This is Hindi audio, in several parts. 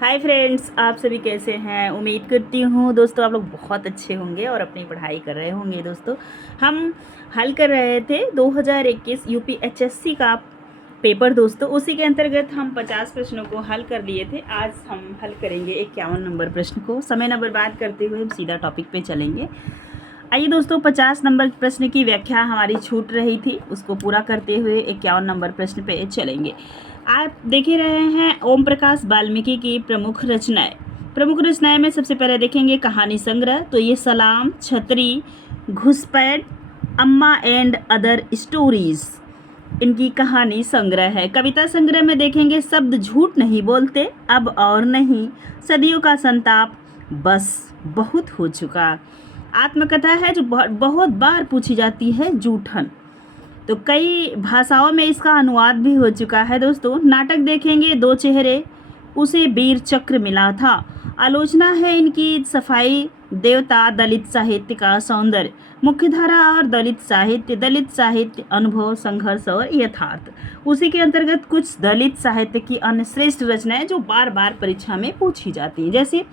हाय फ्रेंड्स, आप सभी कैसे हैं। उम्मीद करती हूँ दोस्तों आप लोग बहुत अच्छे होंगे और अपनी पढ़ाई कर रहे होंगे। दोस्तों हम हल कर रहे थे 2021 यूपी एचएससी का पेपर। दोस्तों उसी के अंतर्गत हम 50 प्रश्नों को हल कर लिए थे। आज हम हल करेंगे 51 नंबर प्रश्न को। समय न बर्बाद करते हुए हम सीधा टॉपिक पे चलेंगे। आइए दोस्तों, 50 नंबर प्रश्न की व्याख्या हमारी छूट रही थी, उसको पूरा करते हुए 51 नंबर प्रश्न पे चलेंगे। आप देख ही रहे हैं ओम प्रकाश वाल्मीकि की प्रमुख रचनाएं में सबसे पहले देखेंगे कहानी संग्रह। तो ये सलाम, छतरी, घुसपैठ, अम्मा एंड अदर स्टोरीज इनकी कहानी संग्रह है। कविता संग्रह में देखेंगे शब्द झूठ नहीं बोलते, अब और नहीं, सदियों का संताप, बस बहुत हो चुका। आत्मकथा है जो बहुत बार पूछी जाती है, जूठन। तो कई भाषाओं में इसका अनुवाद भी हो चुका है। दोस्तों नाटक देखेंगे दो चेहरे, उसे वीर चक्र मिला था। आलोचना है इनकी सफाई, देवता, दलित साहित्य का सौंदर्य, मुख्यधारा और दलित साहित्य अनुभव, संघर्ष और यथार्थ। उसी के अंतर्गत कुछ दलित साहित्य की अन्य श्रेष्ठ रचनाएं जो बार बार परीक्षा में पूछी जाती है, जैसे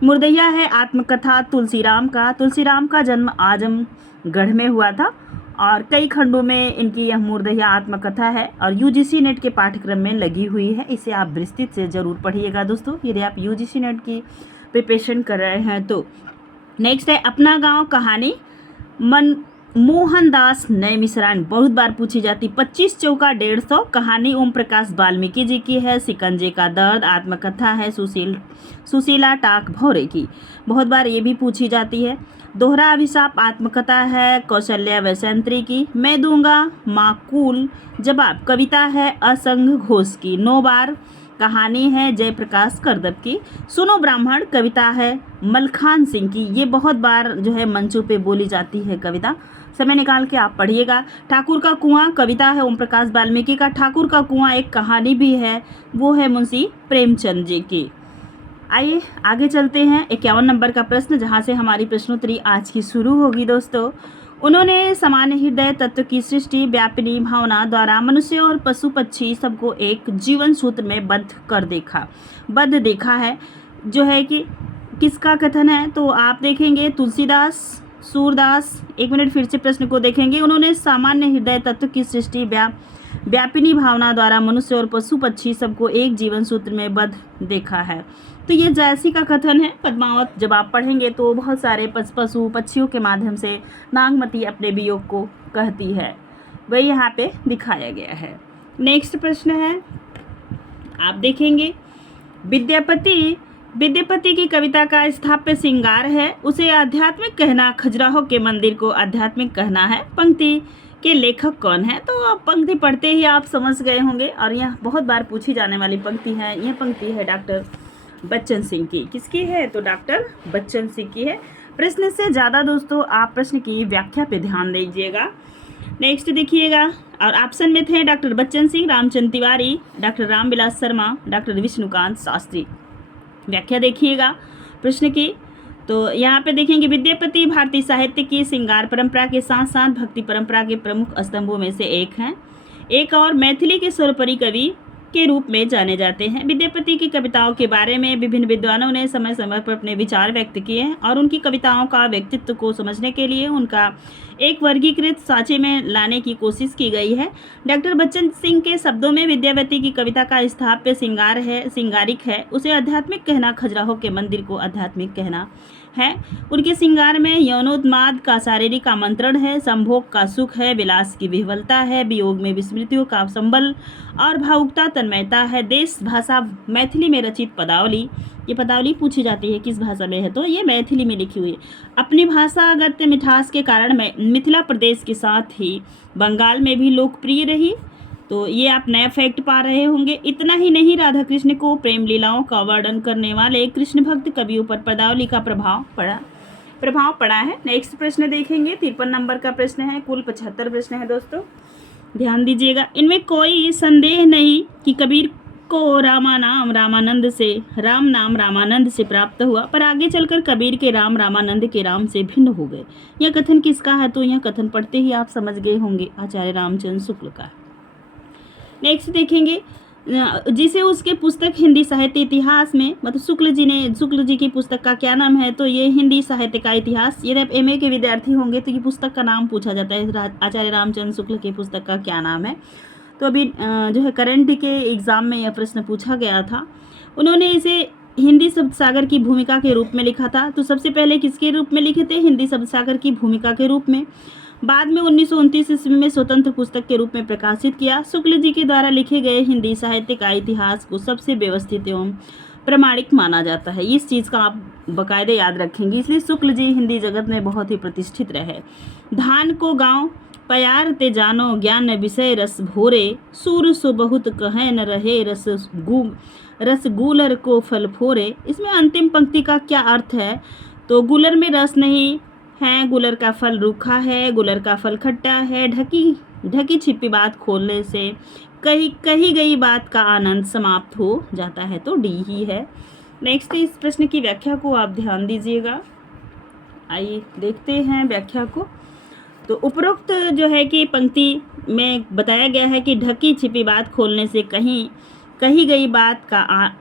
मुर्दैया है आत्मकथा तुलसीराम का जन्म आजमगढ़ में हुआ था और कई खंडों में इनकी यह मुर्दैया आत्मकथा है और यूजीसी नेट के पाठ्यक्रम में लगी हुई है। इसे आप विस्तृत से जरूर पढ़िएगा दोस्तों, यदि आप यूजीसी नेट की प्रिपरेशन कर रहे हैं तो। नेक्स्ट है अपना गांव कहानी, मोहनदास नए मिश्रान, बहुत बार पूछी जाती। 25 चौका 150 कहानी ओम प्रकाश वाल्मीकि जी की है। सिकंजे का दर्द आत्मकथा है सुशीला टाक भौरे की, बहुत बार ये भी पूछी जाती है। दोहरा अभिशाप आत्मकथा है कौशल्या वैसंत्री की। मैं दूंगा माकूल जवाब कविता है असंग घोष की। 9 बार कहानी है जयप्रकाश करदब की। सुनो ब्राह्मण कविता है मलखान सिंह की, ये बहुत बार जो है मंचों पे बोली जाती है कविता, समय निकाल के आप पढ़िएगा। ठाकुर का कुआं कविता है ओम प्रकाश वाल्मीकि का। ठाकुर का कुआं एक कहानी भी है, वो है मुंशी प्रेमचंद जी की। आइए आगे चलते हैं 51 नंबर का प्रश्न, जहां से हमारी प्रश्नोत्तरी आज की शुरू होगी। दोस्तों उन्होंने सामान्य हृदय तत्व की सृष्टि व्यापिनी भावना द्वारा मनुष्य और पशु पक्षी सबको एक जीवन सूत्र में बद्ध देखा है, जो है कि किसका कथन है। तो आप देखेंगे तुलसीदास, सूरदास। एक मिनट फिर से प्रश्न को देखेंगे। उन्होंने सामान्य हृदय तत्व की सृष्टि व्यापिनी भावना द्वारा मनुष्य और पशु पक्षी सबको एक जीवन सूत्र में बद्ध देखा है। तो ये जैसी का कथन है। पद्मावत जब आप पढ़ेंगे तो बहुत सारे पशु पक्षियों के माध्यम से नागमती अपने वियोग को कहती है, वही यहाँ पे दिखाया गया है। नेक्स्ट प्रश्न है, आप देखेंगे विद्यापति की कविता का स्थाप्य श्रृंगार है, उसे आध्यात्मिक कहना, खजुराहो के मंदिर को आध्यात्मिक कहना है। पंक्ति के लेखक कौन है। तो आप पंक्ति पढ़ते ही आप समझ गए होंगे और यह बहुत बार पूछी जाने वाली पंक्ति है। यह पंक्ति है डॉक्टर बच्चन सिंह की। किसकी है। तो डॉक्टर बच्चन सिंह की है। प्रश्न से ज़्यादा दोस्तों आप प्रश्न की व्याख्या पे ध्यान दीजिएगा। नेक्स्ट देखिएगा, और ऑप्शन में थे doctor Bachchan Singh, Ramchandra Tiwari, doctor Ramvilas Sharma, doctor Vishnukant Shastri. व्याख्या देखिएगा प्रश्न की। तो यहाँ पे देखेंगे विद्यापति भारतीय साहित्य की श्रृंगार परंपरा के साथ साथ भक्ति परंपरा के प्रमुख स्तंभों में से एक हैं। एक और मैथिली के सर्वोपरि कवि के रूप में जाने जाते हैं। विद्यापति की कविताओं के बारे में विभिन्न विद्वानों ने समय समय पर अपने विचार व्यक्त किए हैं और उनकी कविताओं का व्यक्तित्व को समझने के लिए उनका एक वर्गीकृत साँचे में लाने की कोशिश की गई है। डॉक्टर बच्चन सिंह के शब्दों में विद्यापति की कविता का स्थाप्य श्रृंगारिक है, उसे आध्यात्मिक कहना, खजुराहो के मंदिर को आध्यात्मिक कहना है। उनके श्रृंगार में यौनोन्माद का शारीरिक आमंत्रण है, संभोग का सुख है, विलास की विह्वलता है, वियोग में विस्मृतियों का संबल और भावुकता तन्मयता है। देश भाषा मैथिली में रचित पदावली, ये पदावली पूछी जाती है किस भाषा में है, तो ये मैथिली में लिखी हुई है। अपनी भाषागत मिठास के कारण मिथिला प्रदेश के साथ ही बंगाल में भी लोकप्रिय रही। तो ये आप नया फैक्ट पा रहे होंगे। इतना ही नहीं, राधा कृष्ण को प्रेम लीलाओं का वर्णन करने वाले कृष्ण भक्त कवियों पर पदावली का प्रभाव पड़ा है। नेक्स्ट प्रश्न देखेंगे, 53 नंबर का प्रश्न है। कुल 75 प्रश्न है दोस्तों, ध्यान दीजिएगा। इनमें कोई संदेह नहीं कि कबीर को राम नाम रामानंद से प्राप्त हुआ, पर आगे चलकर कबीर के राम रामानंद के राम से भिन्न हो गए। यह कथन किसका है। तो यह कथन पढ़ते ही आप समझ गए होंगे, आचार्य रामचंद्र शुक्ल का। नेक्स्ट देखेंगे जिसे उसके पुस्तक हिंदी साहित्य इतिहास में, मतलब शुक्ल जी की पुस्तक का क्या नाम है, तो ये हिंदी साहित्य का इतिहास। यदि आप एमए के विद्यार्थी होंगे तो ये पुस्तक का नाम पूछा जाता है, आचार्य रामचंद्र शुक्ल की पुस्तक का क्या नाम है। तो अभी जो है करंट के एग्ज़ाम में यह प्रश्न पूछा गया था। उन्होंने इसे हिंदी शब्द सागर की भूमिका के रूप में लिखा था। तो सबसे पहले किसके रूप में लिखे थे? हिंदी शब्द सागर की भूमिका के रूप में। बाद में 1929 ईस्वी में स्वतंत्र पुस्तक के रूप में प्रकाशित किया। शुक्ल जी के द्वारा लिखे गए हिंदी साहित्य का इतिहास को सबसे व्यवस्थित एवं प्रमाणिक माना जाता है। इस चीज़ का आप बाकायदे याद रखेंगे, इसलिए शुक्ल जी हिंदी जगत में बहुत ही प्रतिष्ठित रहे। धान को गाँव प्यार ते जानो ज्ञान विषय रस भोरे, सूर सो बहुत कहे न रहे रस गूलर को फल फोरे। इसमें अंतिम पंक्ति का क्या अर्थ है? तो गूलर में रस नहीं है, गूलर का फल रूखा है, गूलर का फल खट्टा है, ढकी छिपी बात खोलने से कही गई बात का आनंद समाप्त हो जाता है, तो डी ही है। नेक्स्ट इस प्रश्न की व्याख्या को आप ध्यान दीजिएगा। आइए देखते हैं व्याख्या को। तो उपरोक्त जो है कि पंक्ति में बताया गया है कि ढकी छिपी बात खोलने से कही गई बात का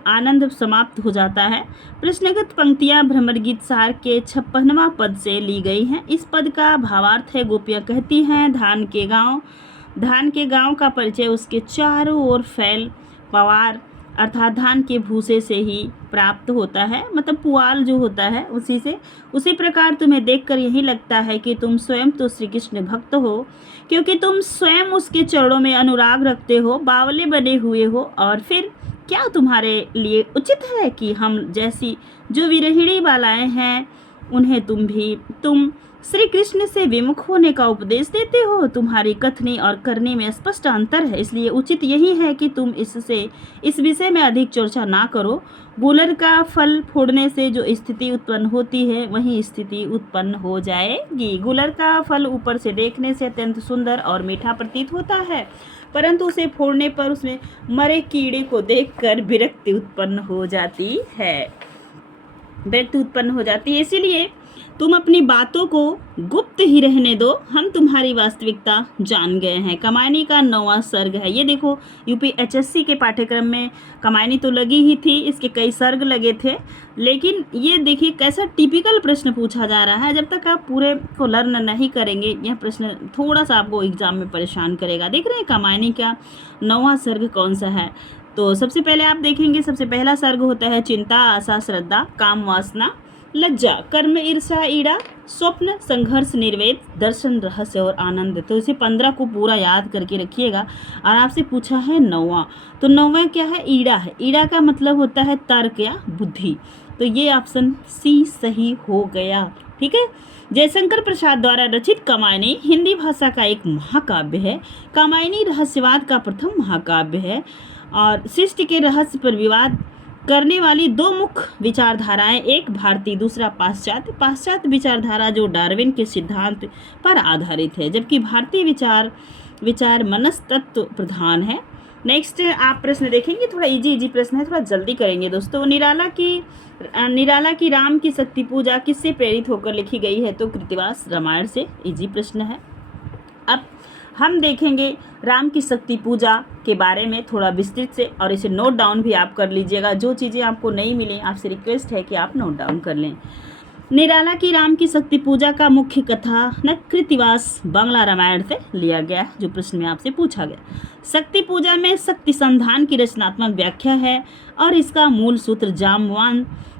आनंद समाप्त हो जाता है। प्रश्नगत पंक्तियां भ्रमर गीत सार के 56वां पद से ली गई हैं। इस पद का भावार्थ है, गोपियां कहती हैं धान के गांव का परिचय उसके चारों ओर फैल पवार अर्थात धान के भूसे से ही प्राप्त होता है, मतलब पुआल जो होता है उसी से। उसी प्रकार तुम्हें देखकर यही लगता है कि तुम स्वयं तो श्री कृष्ण भक्त हो, क्योंकि तुम स्वयं उसके चरणों में अनुराग रखते हो, बावले बने हुए हो। और फिर क्या तुम्हारे लिए उचित है कि हम जैसी जो विरहिणी बालाएं हैं उन्हें तुम श्री कृष्ण से विमुख होने का उपदेश देते हो? तुम्हारी कथनी और करने में स्पष्ट अंतर है, इसलिए उचित यही है कि तुम इस विषय में अधिक चर्चा ना करो। गूलर का फल फोड़ने से जो स्थिति उत्पन्न होती है वही स्थिति उत्पन्न हो जाएगी। गूलर का फल ऊपर से देखने से अत्यंत सुंदर और मीठा प्रतीत होता है, परंतु उसे फोड़ने पर उसमें मरे कीड़े को देखकर विरक्ति उत्पन्न हो जाती है। इसीलिए तुम अपनी बातों को गुप्त ही रहने दो, हम तुम्हारी वास्तविकता जान गए हैं। कमायनी का 9वां सर्ग है। ये देखो यूपीएचएससी के पाठ्यक्रम में कमायनी तो लगी ही थी, इसके कई सर्ग लगे थे, लेकिन ये देखिए कैसा टिपिकल प्रश्न पूछा जा रहा है। जब तक आप पूरे को लर्न नहीं करेंगे यह प्रश्न थोड़ा सा आपको एग्जाम में परेशान करेगा। देख रहे हैं कमायनी का 9वां सर्ग कौन सा है? तो सबसे पहले आप देखेंगे, सबसे पहला सर्ग होता है चिंता, आशा, श्रद्धा, काम, वासना, लज्जा, कर्म, ईर्षा, ईड़ा, स्वप्न, संघर्ष, निर्वेद, दर्शन, रहस्य और आनंद। तो इसे 15 को पूरा याद करके रखिएगा। और आपसे पूछा है 9वां, तो 9वां क्या है? ईड़ा है। ईड़ा का मतलब होता है तर्क या बुद्धि, तो ये ऑप्शन सी सही हो गया। ठीक है। जयशंकर प्रसाद द्वारा रचित कामायनी हिंदी भाषा का एक महाकाव्य है। कामायनी रहस्यवाद का प्रथम महाकाव्य है और सृष्टि के रहस्य पर विवाद करने वाली दो मुख्य विचारधाराएं, एक भारतीय दूसरा पाश्चात्य विचारधारा जो डार्विन के सिद्धांत पर आधारित है, जबकि भारतीय विचार मनस्तत्व प्रधान है। नेक्स्ट आप प्रश्न देखेंगे, थोड़ा इजी प्रश्न है, थोड़ा जल्दी करेंगे दोस्तों। निराला की राम की शक्ति पूजा किससे प्रेरित होकर लिखी गई है? तो कृतिवास रामायण से। इजी प्रश्न है। अब हम देखेंगे राम की शक्ति पूजा के बारे में थोड़ा विस्तृत से, और इसे नोट डाउन भी आप कर लीजिएगा। जो चीज़ें आपको नहीं मिली आपसे रिक्वेस्ट है कि आप नोट डाउन कर लें। निराला की राम की शक्ति पूजा का मुख्य कथानक कृतिवास बांग्ला रामायण से लिया गया, जो प्रश्न में आपसे पूछा गया। शक्ति पूजा में शक्ति संधान की रचनात्मक व्याख्या है और इसका मूल सूत्र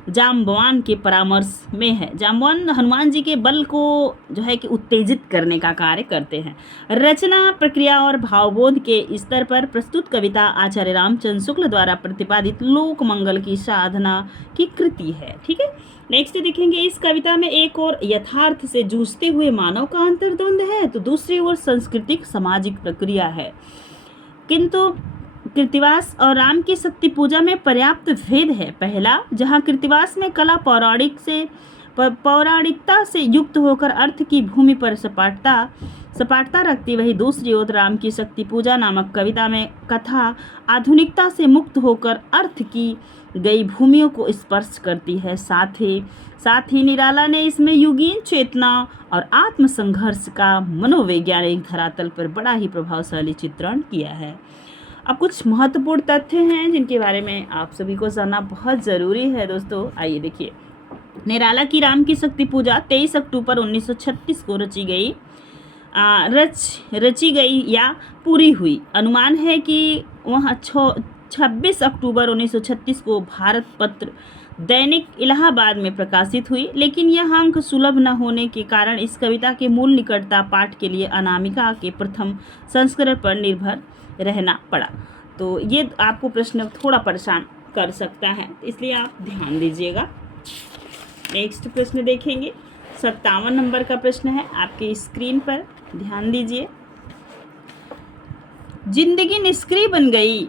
जाम्बवान के परामर्श में है। जाम्बवान हनुमान जी के बल को जो है कि उत्तेजित करने का कार्य करते हैं। रचना प्रक्रिया और भावबोध के स्तर पर प्रस्तुत कविता आचार्य रामचंद्र शुक्ल द्वारा प्रतिपादित लोक मंगल की साधना की कृति है। ठीक है। नेक्स्ट देखेंगे, इस कविता में एक और यथार्थ से जूझते हुए मानव का अंतर्द्वंद है, तो दूसरी ओर सांस्कृतिक सामाजिक प्रक्रिया है। किंतु कृतिवास और राम की शक्ति पूजा में पर्याप्त भेद है। पहला, जहाँ कृतिवास में कला पौराणिकता से युक्त होकर अर्थ की भूमि पर सपाटता रखती, वही दूसरी ओर राम की शक्ति पूजा नामक कविता में कथा आधुनिकता से मुक्त होकर अर्थ की गई भूमियों को स्पर्श करती है। साथ ही निराला ने इसमें युगीन चेतना और आत्मसंघर्ष का मनोवैज्ञानिक धरातल पर बड़ा ही प्रभावशाली चित्रण किया है। अब कुछ महत्वपूर्ण तथ्य हैं जिनके बारे में आप सभी को जानना बहुत ज़रूरी है दोस्तों। आइए देखिए, निराला की राम की शक्ति पूजा 23 अक्टूबर 1936 को रची गई या पूरी हुई। अनुमान है कि वह 26 अक्टूबर 1936 को भारत पत्र दैनिक इलाहाबाद में प्रकाशित हुई, लेकिन यह अंक सुलभ न होने के कारण इस कविता के मूल निकटता पाठ के लिए अनामिका के प्रथम संस्करण पर निर्भर रहना पड़ा। तो ये आपको प्रश्न थोड़ा परेशान कर सकता है, इसलिए आप ध्यान दीजिएगा। नेक्स्ट प्रश्न देखेंगे, 57 नंबर का प्रश्न है आपके स्क्रीन पर, ध्यान दीजिए। जिंदगी निष्क्रिय बन गई,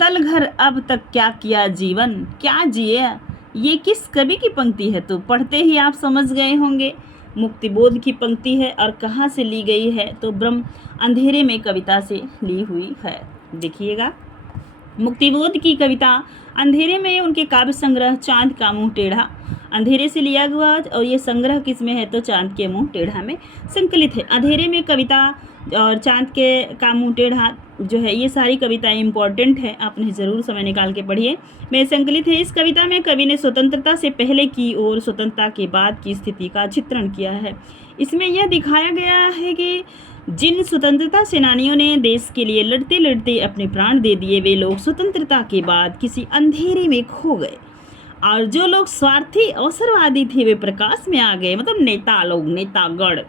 तल घर अब तक क्या किया जीवन, क्या जिए, ये किस कवि की पंक्ति है? तो पढ़ते ही आप समझ गए होंगे, मुक्तिबोध की पंक्ति है। और कहाँ से ली गई है? तो ब्रह्म अंधेरे में कविता से ली हुई है। देखिएगा, मुक्तिबोध की कविता अंधेरे में उनके काव्य संग्रह चांद का मुंह टेढ़ा अंधेरे से लिया हुआ, और ये संग्रह किस में है? तो चांद के मुंह टेढ़ा में संकलित है। अंधेरे में कविता और चांद के का मुंह टेढ़ा जो है, ये सारी कविताएं इंपॉर्टेंट है, आपने ज़रूर समय निकाल के पढ़िए। में संकलित है। इस कविता में कवि ने स्वतंत्रता से पहले की और स्वतंत्रता के बाद की स्थिति का चित्रण किया है। इसमें यह दिखाया गया है कि जिन स्वतंत्रता सेनानियों ने देश के लिए लड़ते लड़ते अपने प्राण दे दिए, वे लोग स्वतंत्रता के बाद किसी अंधेरे में खो गए, और जो लोग स्वार्थी अवसरवादी थे वे प्रकाश में आ गए, मतलब नेता लोग, नेतागण।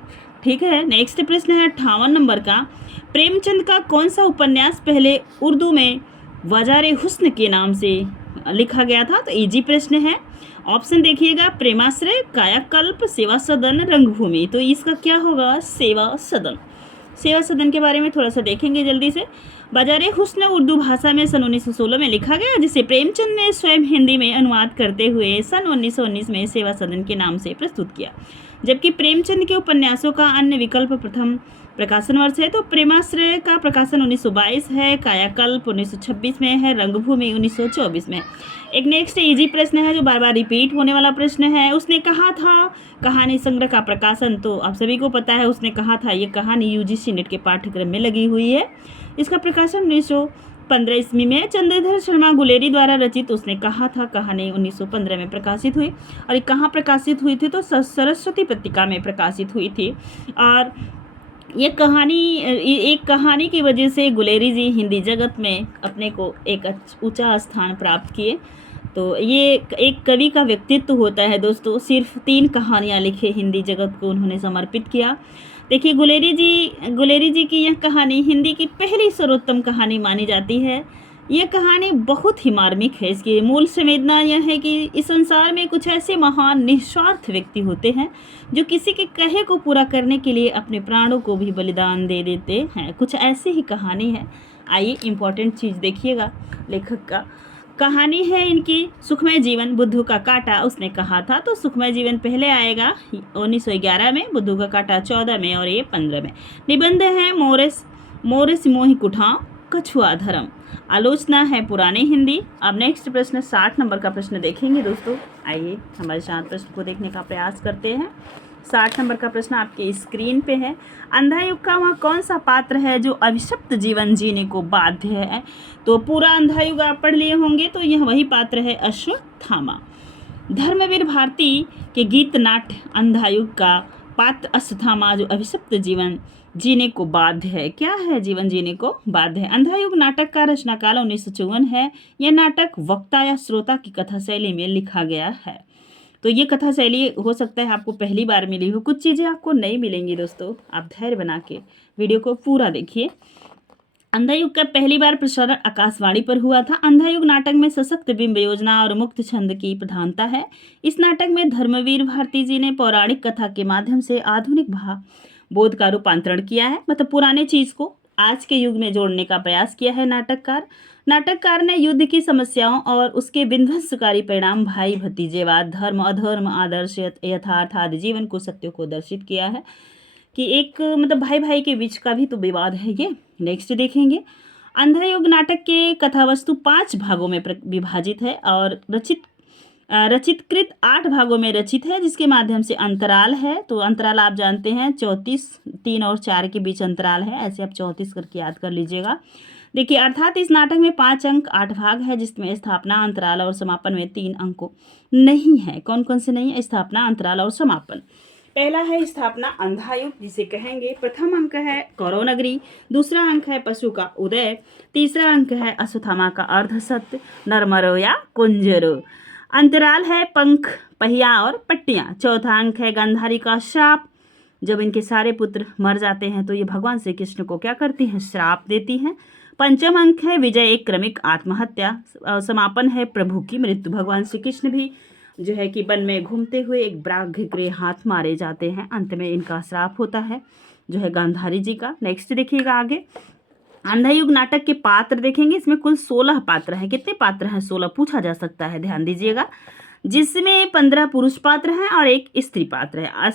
ठीक है, नेक्स्ट प्रश्न है 58 नंबर का। प्रेमचंद का कौन सा उपन्यास पहले उर्दू में वजारे हुस्न के नाम से लिखा गया था? तो इजी प्रश्न है। ऑप्शन देखिएगा, प्रेमाश्रय, कायाकल्प, सेवा सदन, रंगभूमि। तो इसका क्या होगा? सेवा सदन। सेवा सदन के बारे में थोड़ा सा देखेंगे जल्दी से। बाजारे हुस्न उर्दू भाषा में सन 1916 में लिखा गया, जिसे प्रेमचंद ने स्वयं हिंदी में अनुवाद करते हुए सन 1919 में सेवा सदन के नाम से प्रस्तुत किया। जबकि प्रेमचंद के उपन्यासों का अन्य विकल्प प्रथम प्रकाशन वर्ष है, तो प्रेमाश्रय का प्रकाशन 1922 है, कायाकल्प 1926 में है, रंगभूमि 1924 में। एक नेक्स्ट इजी प्रश्न है जो बार बार रिपीट होने वाला प्रश्न है। उसने कहा था कहानी संग्रह का प्रकाशन, तो आप सभी को पता है उसने कहा था ये कहानी यूजीसी नेट के पाठ्यक्रम में लगी हुई है। इसका प्रकाशन 1915 ईस्वी में चंद्रधर शर्मा गुलेरी द्वारा रचित उसने कहा था कहानी 1915 में प्रकाशित हुई। और ये कहाँ प्रकाशित हुई थी? तो सरस्वती पत्रिका में प्रकाशित हुई थी। और ये एक कहानी की वजह से गुलेरी जी हिंदी जगत में अपने को एक ऊंचा स्थान प्राप्त किए। तो ये एक कवि का व्यक्तित्व होता है दोस्तों, सिर्फ 3 कहानियाँ लिखे हिंदी जगत को उन्होंने समर्पित किया। देखिए, गुलेरी जी की यह कहानी हिंदी की पहली सर्वोत्तम कहानी मानी जाती है। यह कहानी बहुत ही मार्मिक है। इसकी मूल संवेदना यह है कि इस संसार में कुछ ऐसे महान निस्वार्थ व्यक्ति होते हैं जो किसी के कहे को पूरा करने के लिए अपने प्राणों को भी बलिदान दे देते हैं। कुछ ऐसी ही कहानी है। आइए इंपॉर्टेंट चीज़ देखिएगा, लेखक का कहानी है इनकी सुखमय जीवन, बुद्धू का कांटा उसने कहा था। तो सुखमय जीवन पहले आएगा 1911 में, बुद्धू का कांटा 14 में और ये 15 में। निबंध है मोरे मोहि कुठां कछुआ धर्म। आलोचना है पुरानी हिंदी। अब नेक्स्ट प्रश्न 60 नंबर का प्रश्न देखेंगे दोस्तों। आइए हमारे 4 प्रश्न को देखने का प्रयास करते हैं। 60 नंबर का प्रश्न आपके स्क्रीन पे है। अंधा युग का वह कौन सा पात्र है जो अभिशप्त जीवन जीने को बाध्य है? तो पूरा अंधा युग आप पढ़ लिए होंगे, तो यह वही पात्र है अश्वत्थामा। धर्मवीर भारती के गीत नाट्य अंधा युग का पात्र अश्वत्थामा जो अभिशप्त जीवन जीने को बाध्य है। क्या है? जीवन जीने को बाध्य है। अंधा युग नाटक का रचनाकाल 1954 है। यह नाटक वक्ता या श्रोता की कथा शैली में लिखा गया है। तो ये कथा शैली हो सकता है आपको पहली बार मिली हो, कुछ चीज़ें आपको नहीं मिलेंगी दोस्तों। आप धैर्य बना के वीडियो को पूरा देखिए। अंधा युग का पहली बार प्रसारण आकाशवाणी पर हुआ था। अंधा युग नाटक में सशक्त बिंब योजना और मुक्त छंद की प्रधानता है। इस नाटक में धर्मवीर भारती जी ने पौराणिक कथा के माध्यम से आधुनिक बोध का रूपांतरण किया है, मतलब पुराने चीज़ को आज के युग में जोड़ने का प्रयास किया है नाटककार ने युद्ध की समस्याओं और उसके विध्वंसकारी परिणाम, भाई भतीजेवाद, धर्म अधर्म, आदर्श यथार्थ आदि जीवन को सत्यों को दर्शित किया है कि एक मतलब भाई भाई के बीच का भी तो विवाद है ये। नेक्स्ट देखेंगे, अंधा युग नाटक के कथावस्तु 5 भागों में विभाजित है और रचितकृत 8 भागों में रचित है, जिसके माध्यम से अंतराल है। तो अंतराल आप जानते हैं 34, 3 और 4 के बीच अंतराल है, ऐसे आप 34 करके याद कर लीजिएगा। देखिए, अर्थात इस नाटक में 5 अंक 8 भाग है, जिसमें स्थापना, अंतराल और समापन में 3 अंकों नहीं है। कौन कौन से नहीं है? स्थापना, अंतराल और समापन। पहला है स्थापना अंधा युग, जिसे कहेंगे। प्रथम अंक है कौरव नगरी, दूसरा अंक है पशु का उदय, तीसरा अंक है अश्वत्थामा का अर्धसत्य, नरमरो या कुंजरो। अंतराल है पंख, पहिया और पट्टियां। चौथा अंक है गांधारी का श्राप, जब इनके सारे पुत्र मर जाते हैं तो ये भगवान श्री कृष्ण को क्या करती हैं? श्राप देती हैं। पंचम अंक है विजय, एक क्रमिक आत्महत्या। समापन है प्रभु की मृत्यु। भगवान श्री कृष्ण भी जो है कि वन में घूमते हुए एक व्राघ्र के हाथ मारे जाते हैं। अंत में इनका श्राप होता है जो है गांधारी जी का। नेक्स्ट देखिएगा आगे, अंधा युग नाटक के पात्र देखेंगे। इसमें कुल 16 पात्र हैं। कितने पात्र हैं? 16 पूछा जा सकता है, ध्यान दीजिएगा। जिसमें 15 पुरुष पात्र हैं और एक स्त्री पात्र है।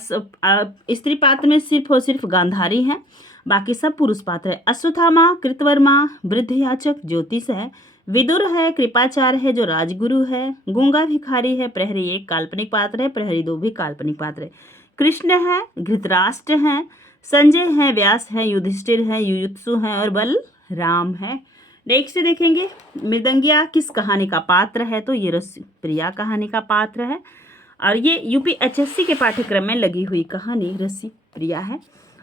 स्त्री पात्र में सिर्फ और सिर्फ गांधारी हैं, बाकी सब पुरुष पात्र है। अश्वत्थामा, कृतवर्मा, वृद्ध याचक, ज्योतिष है, विदुर है, कृपाचार्य है जो राजगुरु है, गूंगा भिखारी है, प्रहरी एक काल्पनिक पात्र है, प्रहरी 2 भी काल्पनिक पात्र है, कृष्ण है, धृतराष्ट्र है, संजय है, व्यास है, युधिष्ठिर है, युयुत्सु है और बलराम है। नेक्स्ट देखेंगे, मृदंगिया किस कहानी का पात्र है? तो ये रस प्रिया कहानी का पात्र है और ये यूपीएचएससी के पाठ्यक्रम में लगी हुई कहानी रसी प्रिया है।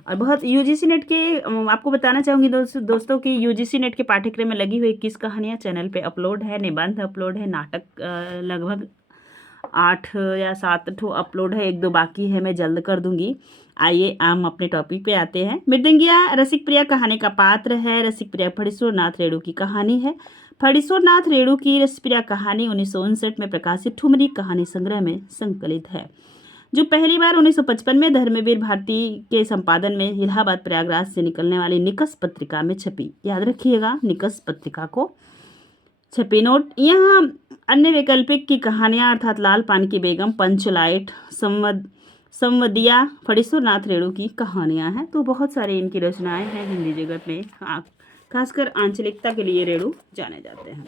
और बहुत यूजीसी नेट के आपको बताना चाहूँगी दोस्तों कि यूजीसी नेट के पाठ्यक्रम में लगी हुई 21 कहानियाँ चैनल पे अपलोड है, निबंध अपलोड है, नाटक लगभग 8 या 7 ठो अपलोड है, 1-2 बाकी है, मैं जल्द कर दूंगी। आइए हम अपने टॉपिक पे आते हैं। मृदंगिया रसिक प्रिया कहानी का पात्र है। रसिक प्रिया फणीश्वर नाथ रेणु की कहानी है। फणीश्वर नाथ रेणु की रसिक प्रिया कहानी 1959 में प्रकाशित ठुमरी कहानी संग्रह में संकलित है, जो पहली बार 1955 में धर्मवीर भारती के संपादन में इलाहाबाद प्रयागराज से निकलने वाली निकस पत्रिका में छपी। याद रखिएगा, निकस पत्रिका को छपी। नोट, यहाँ अन्य वैकल्पिक की कहानियाँ अर्थात लाल पान की बेगम, पंचलाइट, संवदिया, फणीश्वर नाथ रेणु की कहानियाँ हैं। तो बहुत सारी इनकी रचनाएं हैं हिंदी जगत में, खासकर आंचलिकता के लिए रेणु जाने जाते हैं।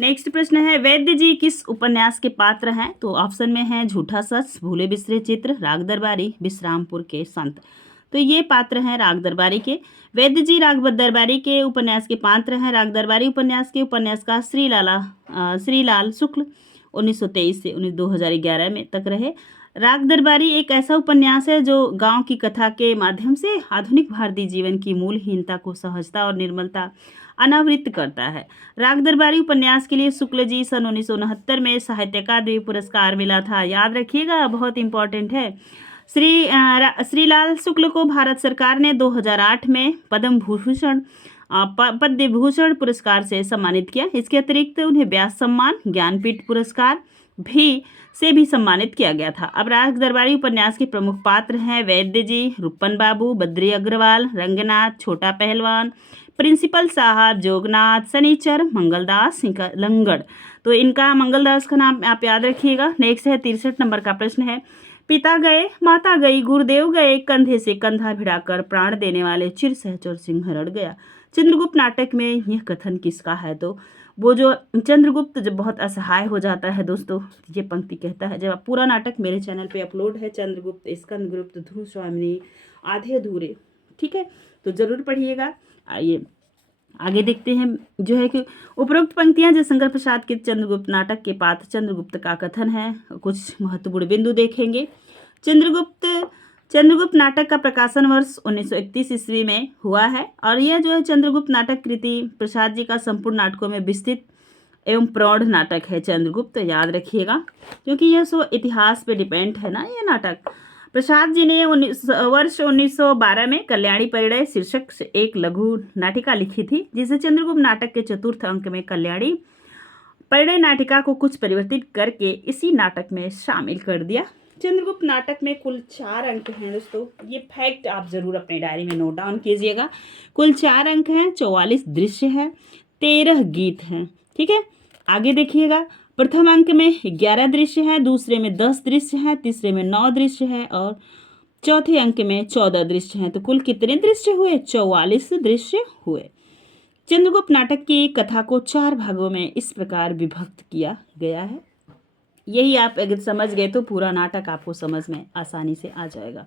नेक्स्ट प्रश्न है, वैद्य जी किस उपन्यास के पात्र हैं? तो ऑप्शन में है झूठा सच, भूले बिसरे चित्र, राग दरबारी, विश्रामपुर के संत। तो ये पात्र हैं राग दरबारी के। वैद्य जी राग दरबारी के उपन्यास के पात्र हैं। राग दरबारी उपन्यास के उपन्यासकार श्रीलाल शुक्ल 1923 से 2011 में तक रहे। राग दरबारी एक ऐसा उपन्यास है जो गांव की कथा के माध्यम से आधुनिक भारतीय जीवन की मूलहीनता को सहजता और निर्मलता अनावृत करता है। राग दरबारी उपन्यास के लिए शुक्ल जी सन 1969 में साहित्य अकादमी पुरस्कार मिला था। याद रखिएगा, बहुत इंपॉर्टेंट है। श्रीलाल शुक्ल को भारत सरकार ने 2008 में पद्म भूषण पुरस्कार से सम्मानित किया। इसके अतिरिक्त उन्हें व्यास सम्मान, ज्ञानपीठ पुरस्कार से भी सम्मानित किया गया था। अब राग दरबारी उपन्यास के प्रमुख पात्र हैं वैद्य जी, रुपन बाबू, बद्री अग्रवाल, रंगनाथ, छोटा पहलवान, प्रिंसिपल साहब, जोगनाथ, सनीचर, मंगलदास लंगड़। तो इनका मंगलदास का नाम आप याद रखिएगा। नेक्स्ट है 63 नंबर का प्रश्न है, पिता गए माता गई गुरुदेव गए, कंधे से कंधा भिड़ाकर प्राण देने वाले चिर सहचर सिंह रड़ गया। चंद्रगुप्त नाटक में यह कथन किसका है? तो वो जो चंद्रगुप्त जब बहुत असहाय हो जाता है दोस्तों, ये पंक्ति कहता है। जब पूरा नाटक मेरे चैनल पे अपलोड है, चंद्रगुप्त, स्कंदगुप्त, ध्रुव स्वामिनी, आधे अधूरे, ठीक है, तो जरूर पढ़िएगा। आइए आगे देखते हैं जो है कि उपरोक्त पंक्तियां जयशंकर प्रसाद के चंद्रगुप्त नाटक के पात्र चंद्रगुप्त का कथन है। कुछ महत्वपूर्ण बिंदु देखेंगे। चंद्रगुप्त नाटक का प्रकाशन वर्ष 1931 ईस्वी में हुआ है और यह जो है चंद्रगुप्त नाटक कृति प्रसाद जी का संपूर्ण नाटकों में विस्तृत एवं प्रौढ़ नाटक है चंद्रगुप्त। याद रखिएगा, क्योंकि यह सो इतिहास पे डिपेंड है ना ये नाटक। प्रसाद जी ने वर्ष 1912 में कल्याणी परिणय शीर्षक से एक लघु नाटिका लिखी थी, जिसे चंद्रगुप्त नाटक के चतुर्थ अंक में कल्याणी परिणय नाटिका को कुछ परिवर्तित करके इसी नाटक में शामिल कर दिया। चंद्रगुप्त नाटक में कुल 4 अंक हैं दोस्तों, ये फैक्ट आप जरूर अपने डायरी में नोट डाउन कीजिएगा। कुल 4 अंक हैं, 44 दृश्य हैं, 13 गीत हैं, ठीक है। आगे देखिएगा, प्रथम अंक में 11 दृश्य हैं, दूसरे में 10 दृश्य हैं, तीसरे में 9 दृश्य हैं और चौथे अंक में 14 दृश्य हैं। तो कुल कितने दृश्य हुए? 44 दृश्य हुए। चंद्रगुप्त नाटक की कथा को 4 भागों में इस प्रकार विभक्त किया गया है। यही आप अगर समझ गए तो पूरा नाटक आपको समझ में आसानी से आ जाएगा।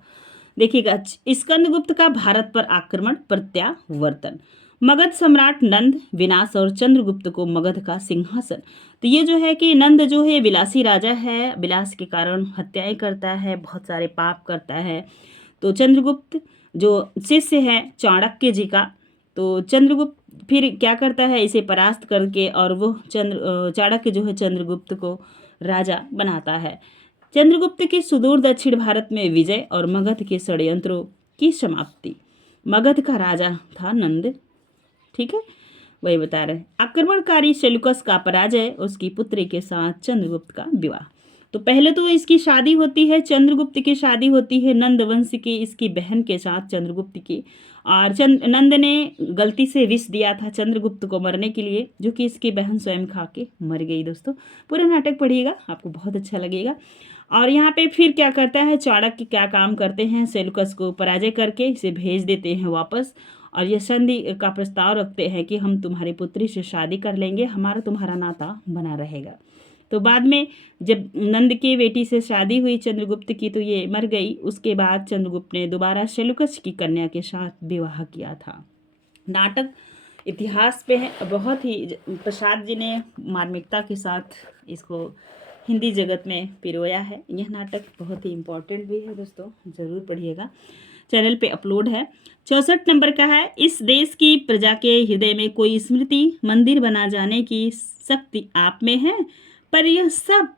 देखिएगा, स्कंदगुप्त का भारत पर आक्रमण प्रत्यावर्तन। मगध सम्राट नंद, विनाश और चंद्रगुप्त को मगध का सिंहासन। तो ये जो है कि नंद जो है विलासी राजा है, विलास के कारण हत्याएं करता है, बहुत सारे पाप करता है। तो चंद्रगुप्त जो शिष्य है चाणक्य जी का, तो चंद्रगुप्त फिर क्या करता है, इसे परास्त करके और वो चाणक्य जो है चंद्रगुप्त को राजा बनाता है। चंद्रगुप्त की सुदूर दक्षिण भारत में विजय और मगध के षड्यंत्रों की समाप्ति। मगध का राजा था नंद, ठीक है, वही बता रहे हैं। आक्रमणकारी सेल्यूकस का पराजय, उसकी पुत्री के साथ चंद्रगुप्त का विवाह। तो पहले तो इसकी शादी होती है, चंद्रगुप्त की शादी होती है नंद वंश की इसकी बहन के साथ चंद्रगुप्त की। और नंद ने गलती से विष दिया था चंद्रगुप्त को मरने के लिए, जो कि इसकी बहन स्वयं खा के मर गई। दोस्तों पूरा नाटक पढ़िएगा, आपको बहुत अच्छा लगेगा। और यहाँ पे फिर क्या करता है चाणक्य, क्या काम करते हैं, सेल्यूकस को पराजय करके इसे भेज देते हैं वापस, और यह संधि का प्रस्ताव रखते हैं कि हम तुम्हारी पुत्री से शादी कर लेंगे, हमारा तुम्हारा नाता बना रहेगा। तो बाद में जब नंद की बेटी से शादी हुई चंद्रगुप्त की, तो ये मर गई। उसके बाद चंद्रगुप्त ने दोबारा सेल्यूकस की कन्या के साथ विवाह किया था। नाटक इतिहास पे है, बहुत ही प्रसाद जी ने मार्मिकता के साथ इसको हिंदी जगत में पिरोया है। यह नाटक बहुत ही इम्पोर्टेंट भी है दोस्तों, ज़रूर पढ़िएगा। चैनल पे अपलोड है। 64 नंबर का है, इस देश की प्रजा के हृदय में कोई स्मृति मंदिर बना जाने की शक्ति आप में है, पर यह सब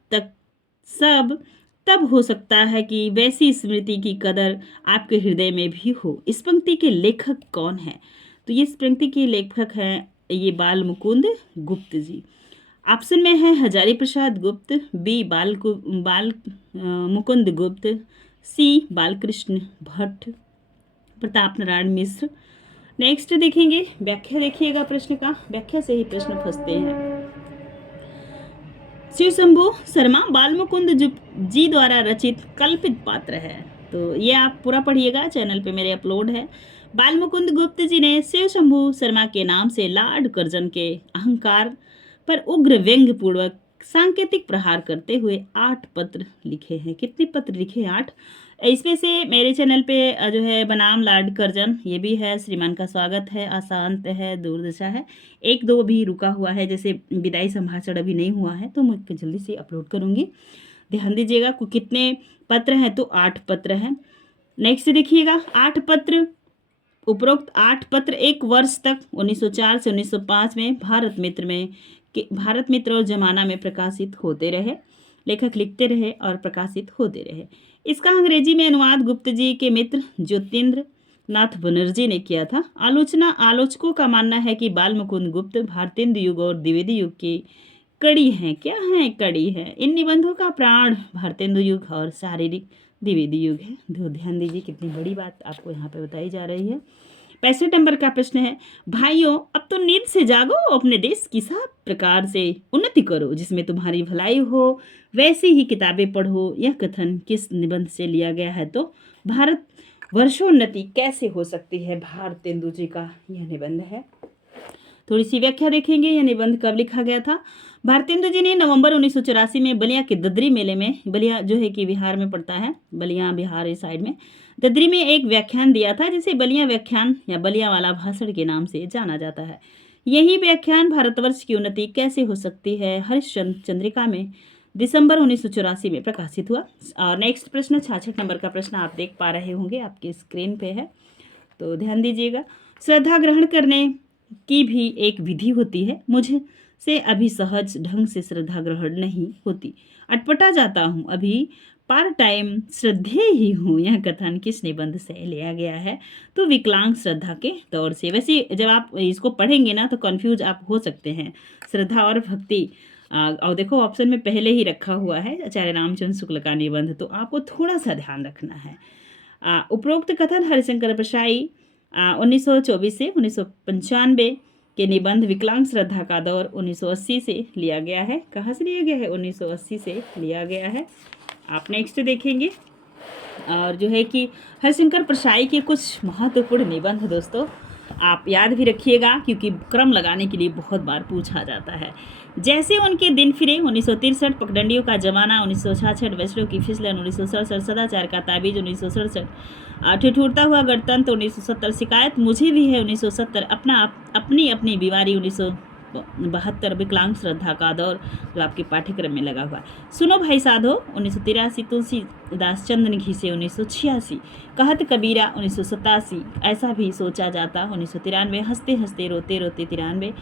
तब हो सकता है कि वैसी स्मृति की कदर आपके हृदय में भी हो। इस पंक्ति के लेखक कौन है? तो ये इस पंक्ति के लेखक हैं ये बाल मुकुंद गुप्त जी। ऑप्शन में है हजारी प्रसाद गुप्त, बी बाल मुकुंद गुप्त, सी बालकृष्ण भट्ट, प्रताप नारायण मिश्र। नेक्स्ट देखेंगे व्याख्या, देखिएगा प्रश्न का, व्याख्या से ही प्रश्न फंसते हैं। शिव शंभू शर्मा बाल मुकुंद जी द्वारा रचित कल्पित पात्र है। तो ये आप पूरा पढ़िएगा, चैनल पे मेरे अपलोड है। बाल मुकुंद गुप्त जी ने शिव शंभू शर्मा के नाम से लॉर्ड कर्जन के अहंकार पर उग्र व्यंग्य पूर्वक सांकेतिक प्रहार करते हुए 8 पत्र लिखे हैं। कितने पत्र लिखे? 8। इसमें से मेरे चैनल पे जो है बनाम लॉर्ड कर्जन ये भी है, श्रीमान का स्वागत है, अशांत है, दूरदशा है, 1-2 भी रुका हुआ है, जैसे विदाई संभाषण अभी नहीं हुआ है, तो मैं जल्दी से अपलोड करूँगी। ध्यान दीजिएगा कितने पत्र हैं, तो 8 पत्र हैं। नेक्स्ट देखिएगा 8 पत्र, उपरोक्त 8 पत्र 1 वर्ष तक 1904 से 1905 में भारत मित्र और जमाना में प्रकाशित होते रहे। लेखक लिखते रहे और प्रकाशित होते रहे। इसका अंग्रेजी में अनुवाद गुप्त जी के मित्र ज्योतिन्द्र नाथ बनर्जी ने किया था। आलोचकों का मानना है कि बाल मुकुंद गुप्त भारतेंदु युग और द्विवेदी युग की कड़ी हैं। क्या है? कड़ी है। इन निबंधों का प्राण भारतेंदु युग और शारीरिक द्विवेदी युग है। ध्यान दीजिए कितनी बड़ी बात आपको यहाँ पे बताई जा रही है। 65 नंबर का प्रश्न है, भाइयों अब तो नींद से जागो, अपने देश की सब प्रकार से उन्नति करो, जिसमें तुम्हारी भलाई हो वैसी ही किताबें पढ़ो। यह कथन किस निबंध से लिया गया है? तो भारत वर्षोन्नति कैसे हो सकती है, भारतेंदु जी का यह निबंध है। थोड़ी सी व्याख्या देखेंगे, यह निबंध कब लिखा गया था। भारतेंदु जी ने नवंबर 1984 में बलिया के ददरी मेले में, बलिया जो है कि बिहार में पड़ता है, बलिया बिहार इस साइड में, ददरी में एक व्याख्यान दिया था, जिसे बलिया व्याख्यान या बलिया वाला भाषण के नाम से जाना जाता है। यही व्याख्यान भारतवर्ष की उन्नति कैसे हो सकती है हरिश्चंद्र चंद्रिका में दिसंबर 1984 में प्रकाशित हुआ। और नेक्स्ट प्रश्न 66 नंबर का प्रश्न आप देख पा रहे होंगे, आपकी स्क्रीन पे है, तो ध्यान दीजिएगा। श्रद्धा ग्रहण करने की भी एक विधि होती है, मुझे से अभी सहज ढंग से श्रद्धा ग्रहण नहीं होती, अटपटा जाता हूँ, अभी पार्ट टाइम श्रद्धेय ही हूँ। यह कथन किस निबंध से लिया गया है? तो विकलांग श्रद्धा के दौर से। वैसे जब आप इसको पढ़ेंगे ना तो कंफ्यूज आप हो सकते हैं, श्रद्धा और भक्ति। और देखो ऑप्शन में पहले ही रखा हुआ है आचार्य रामचंद्र शुक्ल का निबंध, तो आपको थोड़ा सा ध्यान रखना है। उपरोक्त कथन हरिशंकर प्रसाई 1924 से 1995 के निबंध विकलांग श्रद्धा का दौर 1980 से लिया गया है। कहाँ से लिया गया है? 1980 से लिया गया है। आप नेक्स्ट देखेंगे और जो है कि हरिशंकर प्रसाई के कुछ महत्वपूर्ण निबंध दोस्तों, आप याद भी रखिएगा क्योंकि क्रम लगाने के लिए बहुत बार पूछा जाता है। जैसे उनके दिन फिरे 1963, पगडंडियों का जमाना 1966, वैष्णव की फिसलन 1967, सदाचार का ताबीज 1967, ठिठुरता हुआ गणतंत्र 1970, शिकायत मुझे भी है 1970, अपनी अपनी बीमारी 1972, विकलांग श्रद्धा का दौर जो आपके पाठ्यक्रम में लगा हुआ है, सुनो भाई साधो 1983, तुलसीदास चंदन घीसे 1986, कहत कबीरा 1987, ऐसा भी सोचा जाता 1993, हंसते हंसते रोते रोते 93,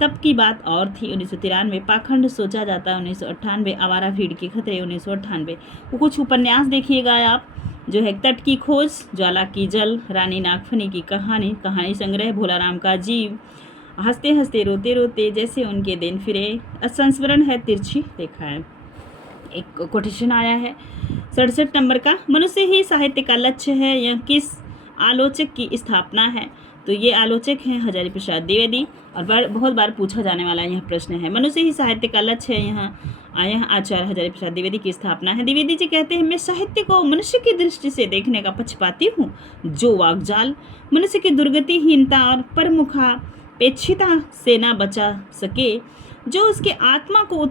तब की बात और थी 1993, पाखंड सोचा जाता 1998, आवारा भीड़ के खतरे 1998। कुछ उपन्यास देखिएगा आप, जो है तट की खोज, ज्वाला की जल, रानी नागफनी की कहानी, कहानी संग्रह, भोलाराम का जीव, हंसते हंसते रोते रोते, जैसे उनके दिन फिरे, संस्मरण है, तिरछी रेखा है। एक कोटेशन आया है 67 नंबर का, मनुष्य ही साहित्य का लक्ष्य है, यह किस आलोचक की स्थापना है? तो ये आलोचक हैं हजारी प्रसाद द्विवेदी, और बहुत बार पूछा जाने वाला यह प्रश्न है। मनुष्य ही साहित्य का लक्ष्य है, यह आचार्य हजारी प्रसाद द्विवेदी की स्थापना है। द्विवेदी जी कहते हैं, मैं साहित्य को मनुष्य की दृष्टि से देखने का पक्षपाती हूँ, जो वाकजाल मनुष्य की दुर्गतिहीनता और परमुखापेक्षिता से न बचा सके, जो उसके आत्मा को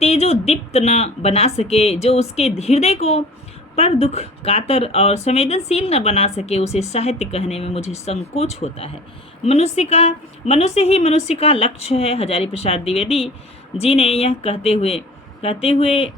तेजोदीप्त न बना सके, जो उसके हृदय को पर दुख कातर और संवेदनशील न बना सके, उसे साहित्य कहने में मुझे संकोच होता है। मनुष्य ही मनुष्य का लक्ष्य है। हजारी प्रसाद द्विवेदी जी ने यह कहते हुए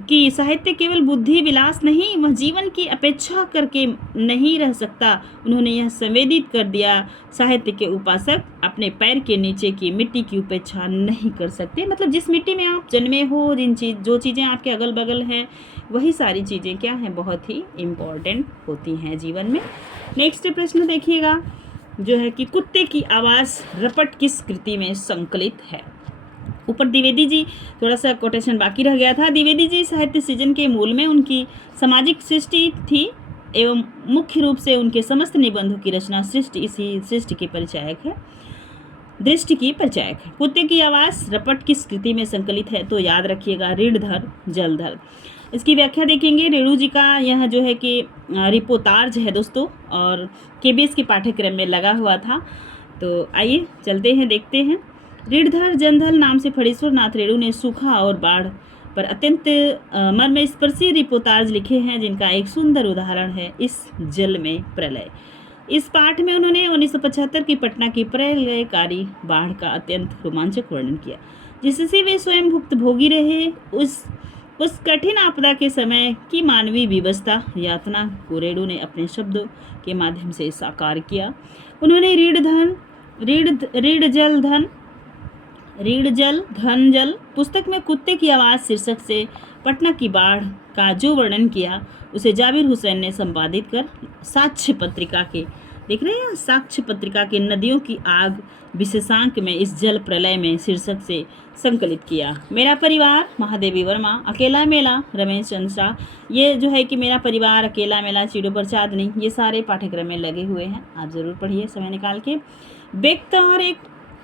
कि साहित्य केवल बुद्धि विलास नहीं, वह जीवन की अपेक्षा करके नहीं रह सकता। उन्होंने यह संवेदित कर दिया, साहित्य के उपासक अपने पैर के नीचे की मिट्टी की उपेक्षा नहीं कर सकते। मतलब जिस मिट्टी में आप जन्मे हो, जो चीज़ें आपके अगल बगल हैं, वही सारी चीज़ें क्या हैं, बहुत ही इम्पॉर्टेंट होती हैं जीवन में। नेक्स्ट प्रश्न देखिएगा, जो है कि कुत्ते की आवाज़ रपट किस कृति में संकलित है? ऊपर द्विवेदी जी, थोड़ा सा कोटेशन बाकी रह गया था। द्विवेदी जी साहित्य सृजन के मूल में उनकी सामाजिक सृष्टि थी एवं मुख्य रूप से उनके समस्त निबंधों की रचना इसी सृष्टि की परिचायक है, दृष्टि की परिचायक है। कुत्ते की आवाज़ रपट किस कृति में संकलित है? तो याद रखिएगा, ऋणधर जलधर। इसकी व्याख्या देखेंगे, रेणु जी का यह जो है कि रिपोर्टाज है दोस्तों, और केबीएस के पाठ्यक्रम में लगा हुआ था। तो आइए चलते हैं, देखते हैं। ऋणधर जनधल नाम से फणीश्वर नाथ रेणु ने सूखा और बाढ़ पर अत्यंत मर्मस्पर्शी रिपोर्टाज लिखे हैं, जिनका एक सुंदर उदाहरण है इस जल में प्रलय। इस पाठ में उन्होंने 1975 की पटना की प्रलयकारी बाढ़ का अत्यंत रोमांचक वर्णन किया, जिससे वे स्वयं भुक्तभोगी रहे। उस कठिन आपदा के समय की मानवीय विवशता यातना को रेणु ने अपने शब्दों के माध्यम से साकार किया। उन्होंने ऋण जल धन जल पुस्तक में कुत्ते की आवाज़ शीर्षक से पटना की बाढ़ का जो वर्णन किया, उसे जाबिर हुसैन ने संपादित कर साक्ष्य पत्रिका के, देख रहे हैं, साक्ष्य पत्रिका के नदियों की आग विशेषांक में इस जल प्रलय में शीर्षक से संकलित किया। मेरा परिवार महादेवी वर्मा, अकेला मेला रमेश चंद्र शाह, ये जो है कि मेरा परिवार, अकेला मेला, चिड़ों पर चांदनी, ये सारे पाठ्यक्रम में लगे हुए हैं, आप ज़रूर पढ़िए समय निकाल के। व्यक्त और एक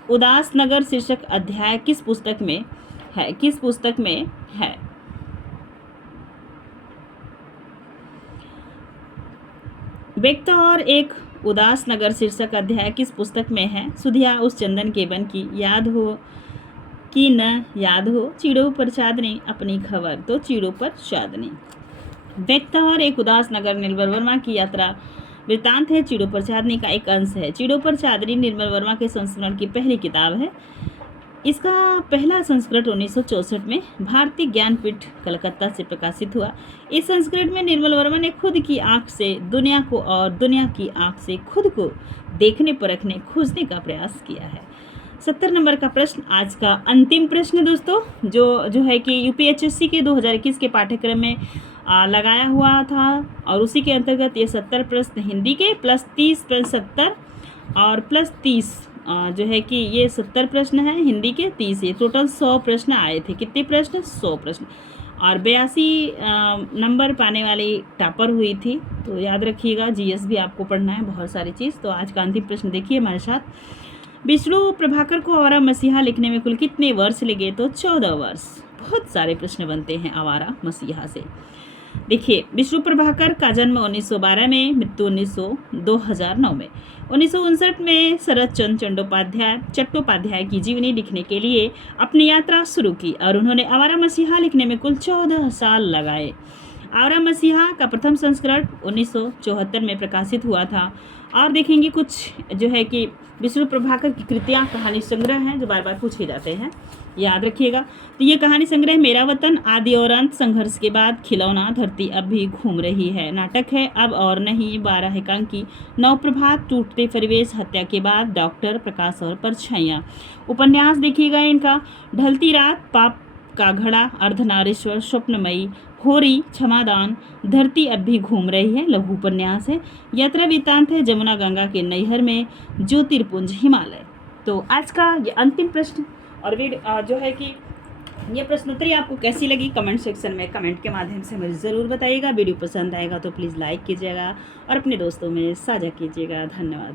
उदास नगर शीर्षक अध्याय किस पुस्तक में है? व्यक्त और एक उदास नगर शीर्षक अध्याय किस पुस्तक में है? सुधिया उस चंदन के बन की, याद हो कि न याद हो, चिड़ों पर चांदनी अपनी खबर, तो चिड़ों पर चांदनी। व्यक्त और एक उदास नगर निर्मल वर्मा की यात्रा वृत्तांत है, चिड़ों पर चांदनी का एक अंश है। चिड़ों पर चांदनी निर्मल वर्मा के संस्करण की पहली किताब है। इसका पहला संस्करण 1964 में भारतीय ज्ञानपीठ कलकत्ता से प्रकाशित हुआ। इस संस्करण में निर्मल वर्मा ने खुद की आंख से दुनिया को और दुनिया की आंख से खुद को देखने, परखने, खोजने का प्रयास किया है। 70 नंबर का प्रश्न, आज का अंतिम प्रश्न दोस्तों, जो है कि यूपीएचएससी के 2021 के पाठ्यक्रम में लगाया हुआ था, और उसी के अंतर्गत ये 70 प्रश्न हिंदी के प्लस 30 प्लस 70 और प्लस 30 जो है कि ये 70 प्रश्न हैं हिंदी के, 30 ये टोटल 100 प्रश्न आए थे। कितने प्रश्न? 100 प्रश्न, और 82 नंबर पाने वाली टॉपर हुई थी। तो याद रखिएगा, जीएस भी आपको पढ़ना है, बहुत सारी चीज़। तो आज का अंतिम प्रश्न देखिए हमारे साथ। विष्णु प्रभाकर को आवारा मसीहा लिखने में कुल कितने वर्ष लगे? तो 14 वर्ष। बहुत सारे प्रश्न बनते हैं आवारा मसीहा से। देखिए, विष्णु प्रभाकर का जन्म 1912 में, मृत्यु 2009 में। 1959 में शरद चंद्र चट्टोपाध्याय की जीवनी लिखने के लिए अपनी यात्रा शुरू की और उन्होंने आवारा मसीहा लिखने में कुल 14 साल लगाए। आवारा मसीहा का प्रथम संस्करण 1974 में प्रकाशित हुआ था। और देखेंगे कुछ जो है कि विष्णु प्रभाकर की कृतियाँ कहानी संग्रह हैं जो बार बार पूछे जाते हैं, याद रखिएगा। तो ये कहानी संग्रह मेरा वतन, आदि और अंत, संघर्ष के बाद, खिलौना, धरती अब भी घूम रही है, नाटक है अब और नहीं, 12 एकांकी, नव प्रभात, टूटते परिवेश, हत्या के बाद, डॉक्टर, प्रकाश और परछाइयाँ। उपन्यास देखिएगा इनका, ढलती रात, पाप का घड़ा, अर्धनारीश्वर, स्वप्नमयी, होरी, क्षमादान, धरती अब भी घूम रही है, लघु उपन्यास है, यात्रा वृत्तांत है, जमुना गंगा के नैहर में, ज्योतिर्पुंज हिमालय। तो आज का ये अंतिम प्रश्न और जो है कि ये प्रश्नोत्तरी आपको कैसी लगी कमेंट सेक्शन में कमेंट के माध्यम से मुझे ज़रूर बताइएगा। वीडियो पसंद आएगा तो प्लीज़ लाइक कीजिएगा और अपने दोस्तों में साझा कीजिएगा। धन्यवाद।